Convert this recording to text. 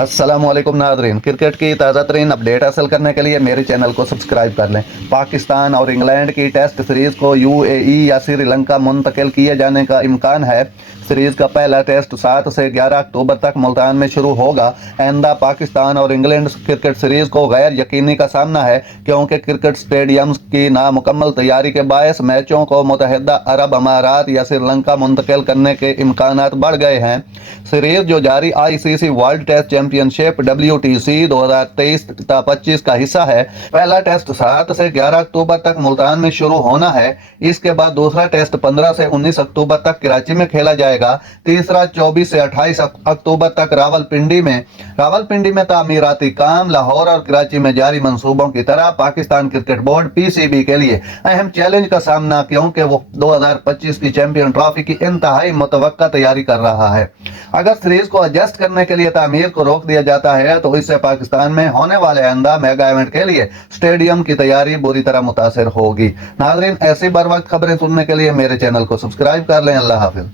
अस्सलाम वालेकुम नाज़रीन, क्रिकेट की ताज़ा तरीन अपडेट हासिल करने के लिए मेरे चैनल को सब्सक्राइब कर लें। पाकिस्तान और इंग्लैंड की टेस्ट सीरीज़ को यूएई या श्रीलंका मुंतकिल किए जाने का इम्कान है। सीरीज़ का पहला टेस्ट 7 से 11 अक्टूबर तक मुल्तान में शुरू होगा। आइंदा पाकिस्तान और इंग्लैंड क्रिकेट सीरीज़ को गैर यकीनी का सामना है, क्योंकि क्रिकेट स्टेडियम्स की नामुकम्मल तैयारी के बायस मैचों को मुत्तहिदा अरब अमारात या श्रीलंका मुंतकिल करने के इम्कानात बढ़ गए हैं। सीरीज जो जारी ICC world test championship WTC 2023-25 का हिस्सा है। पहला टेस्ट 7 से 11 अक्टूबर तक मुल्तान में शुरू होना है। इसके बाद दूसरा टेस्ट 15 से 19 अक्टूबर तक कराची में खेला जाएगा। तीसरा 24 से 28 अक्टूबर तक रावलपिंडी में तामीराती काम। लाहौर और कराची में जारी मंसूबों की तरह पाकिस्तान क्रिकेट बोर्ड PCB के लिए अहम चैलेंज का सामना, क्योंकि वो 2025 की चैंपियन ट्रॉफी की इंतहाई मुतवक्का तैयारी कर रहा है। अगर सीरीज को एडजस्ट करने के लिए तामीर को रोक दिया जाता है तो इससे पाकिस्तान में होने वाले आइंदा मेगा इवेंट के लिए स्टेडियम की तैयारी बुरी तरह मुतासिर होगी। नाज़रीन, ऐसी बर वक्त खबरें सुनने के लिए मेरे चैनल को सब्सक्राइब कर लें। अल्लाह हाफिज।